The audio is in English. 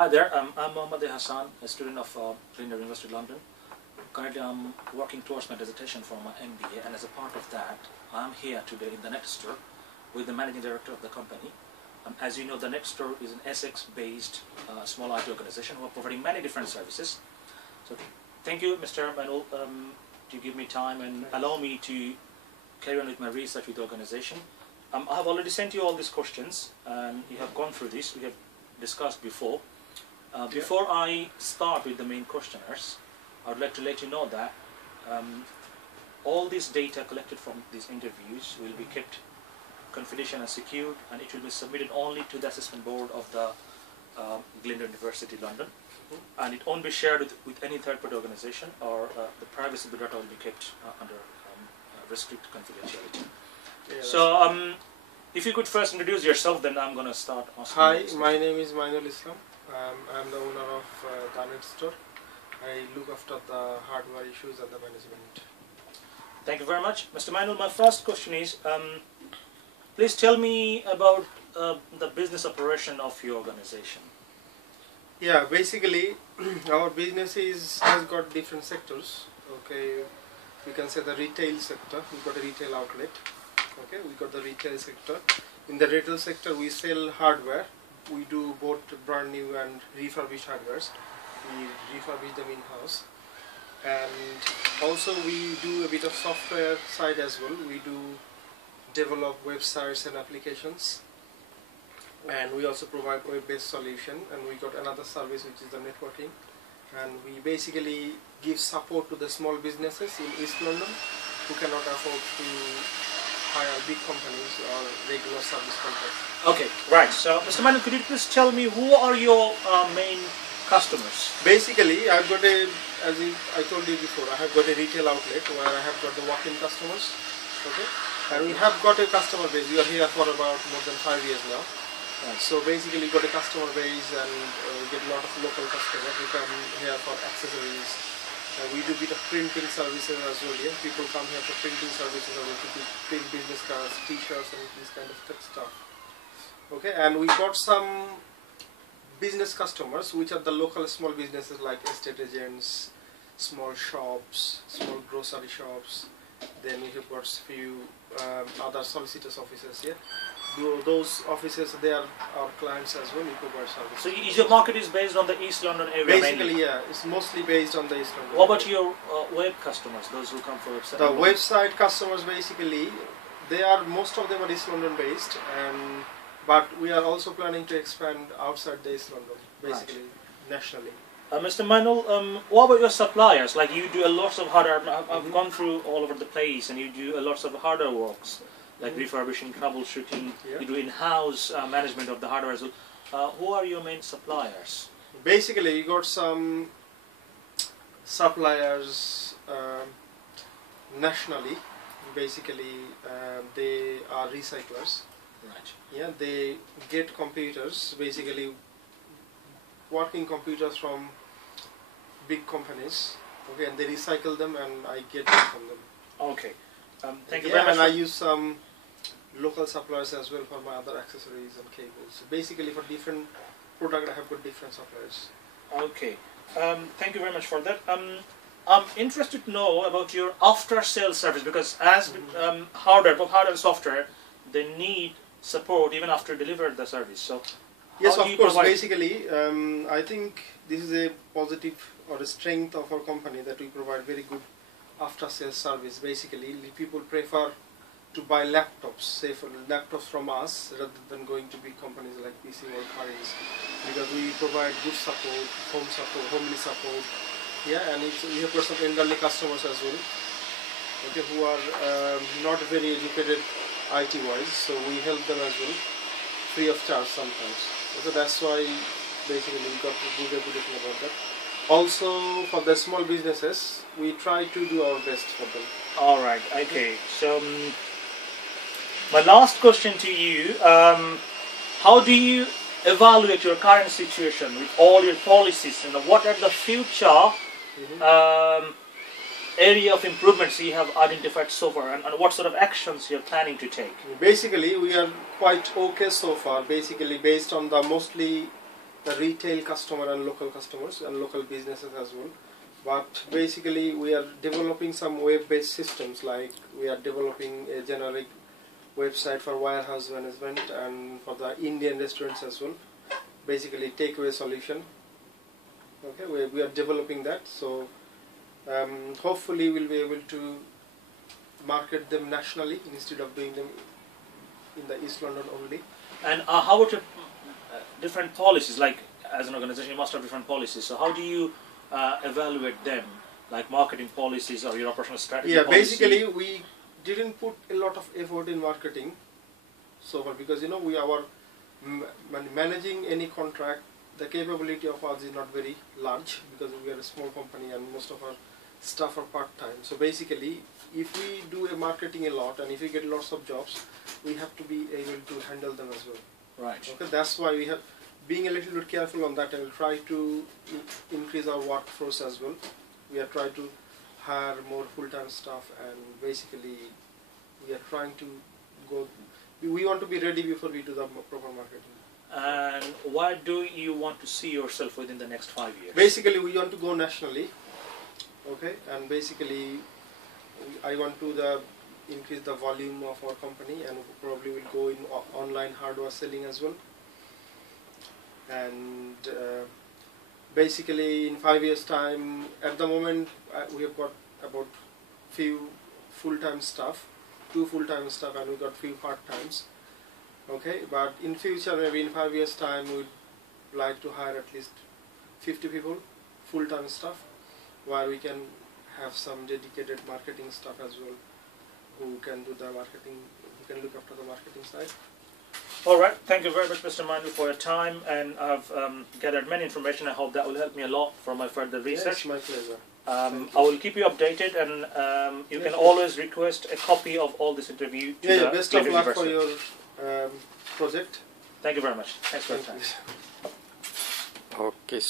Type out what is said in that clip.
Hi there, I'm Mohammad Hassan, a student of University London. Currently I'm working towards my dissertation for my MBA, and as a part of that I'm here today in the Net Store with the managing director of the company. As you know, the Net Store is an Essex-based small IT organization who are providing many different services. So thank you, Mr. Manuel, to give me time and allow me to carry on with my research with the organization. I have already sent you all these questions and you have gone through this. We have discussed before. Before I start with the main questionnaires, I would like to let you know that all this data collected from these interviews will be kept confidential and secured, and it will be submitted only to the assessment board of the Glasgow University London, and it won't be shared with any third-party organization, or the privacy of the data will be kept under restricted confidentiality. Yeah, so if you could first introduce yourself, then I'm going to start asking. Hi, my name is Mainul Islam. I'm the owner of the Net Store. I look after the hardware issues and the management. Thank you very much. Mr. Mainul, my first question is, please tell me about the business operation of your organization. Yeah, basically our business has got different sectors. Okay, we can say the retail sector. We've got a retail outlet. Okay, we got the retail sector. In the retail sector, we sell hardware. We do both brand new and refurbished hardwares. We refurbish them in-house. And also we do a bit of software side as well. We do develop websites and applications. And we also provide web-based solution. And we got another service which is the networking. And we basically give support to the small businesses in East London who cannot afford to hire big companies or regular service contracts. Okay, right. So, Mr. Mainul, could you please tell me who are your main customers? Basically, I've got as I told you before, I have got a retail outlet where I have got the walk-in customers. Okay, and we have got a customer base. We are here for about more than 5 years now. Right. So basically, we got a customer base, and we get a lot of local customers who come here for accessories. We do a bit of printing services as well. Yeah? People come here for printing services, or to print business cards, t-shirts, and this kind of stuff. Okay, and we got some business customers, which are the local small businesses like estate agents, small shops, small grocery shops. Then we have got a few other solicitors' offices. Yeah, those offices, they are our clients as well. We provide service. So your market is based on the East London area. Basically, mainly? Yeah, it's mostly based on the East London. What about your web customers? Those who come for website. The website customers, basically, most of them are East London based, but we are also planning to expand outside the East London, basically, right. Nationally. Mr. Mainul, what about your suppliers? Like, you do a lot of hardware. I've gone through all over the place, and you do a lot of hardware works, like refurbishing, troubleshooting. Yeah. You do in-house management of the hardware as well. Who are your main suppliers? Basically, you got some suppliers nationally. Basically, they are recyclers. Right. Yeah, they get computers, basically working computers from big companies. Okay, and they recycle them, and I get them from them. Okay. Thank you very much. And I use some local suppliers as well for my other accessories and cables. So basically, for different products, I have got different suppliers. Okay. Thank you very much for that. I'm interested to know about your after-sales service, because as hardware, both hardware and software, they need support even after delivered the service. So yes, of course. Basically, I think this is a positive or a strength of our company, that we provide very good after-sales service. Basically, people prefer to buy laptops, say for laptops from us, rather than going to big companies like PC or Paris, because we provide good support, homely support. Yeah, and we have got some elderly customers as well, okay, who are not very educated IT-wise, so we help them as well, free of charge sometimes. So that's why basically we got a good reputation about that. Also, for the small businesses, we try to do our best for them. All right. Okay. So my last question to you: how do you evaluate your current situation with all your policies, and what are the future area of improvements you have identified so far, and what sort of actions you're planning to take? Basically, we are quite okay so far, basically based on the mostly the retail customer and local customers and local businesses as well. But basically we are developing some web-based systems, like we are developing a generic website for warehouse management and for the Indian restaurants as well. Basically takeaway solution. Okay, we are developing that. So hopefully we'll be able to market them nationally instead of doing them in the East London only. And how about your different policies? Like as an organization, you must have different policies. So how do you evaluate them, like marketing policies or your operational strategy? Yeah, policy? basically we didn't put a lot of effort in marketing so far, because we are managing any contract. The capability of ours is not very large because we are a small company and most of our staff are part-time. So basically, if we do a marketing a lot and if we get lots of jobs, we have to be able to handle them as well. Right. Okay, that's why we have being a little bit careful on that, and we'll try to increase our workforce as well. We are trying to hire more full-time staff, and basically we are trying to go. We want to be ready before we do the proper marketing. And why do you want to see yourself within the next 5 years? Basically, we want to go nationally. Okay, and basically, I want to increase the volume of our company, and probably will go in online hardware selling as well. And basically, in 5 years' time, at the moment, we have got about few full-time staff, 2 full-time staff, and we got few part-times. Okay, but in future, maybe in 5 years' time, we'd like to hire at least 50 people, full-time staff, where we can have some dedicated marketing staff as well, who can do the marketing, who can look after the marketing side. All right, thank you very much, Mr. Mandu, for your time, and I've gathered many information. I hope that will help me a lot for my further research. Yes, my pleasure. I will keep you updated, and you can always request a copy of all this interview to the best of luck university. for your project. Thank you very much. Thanks for your time. Okay.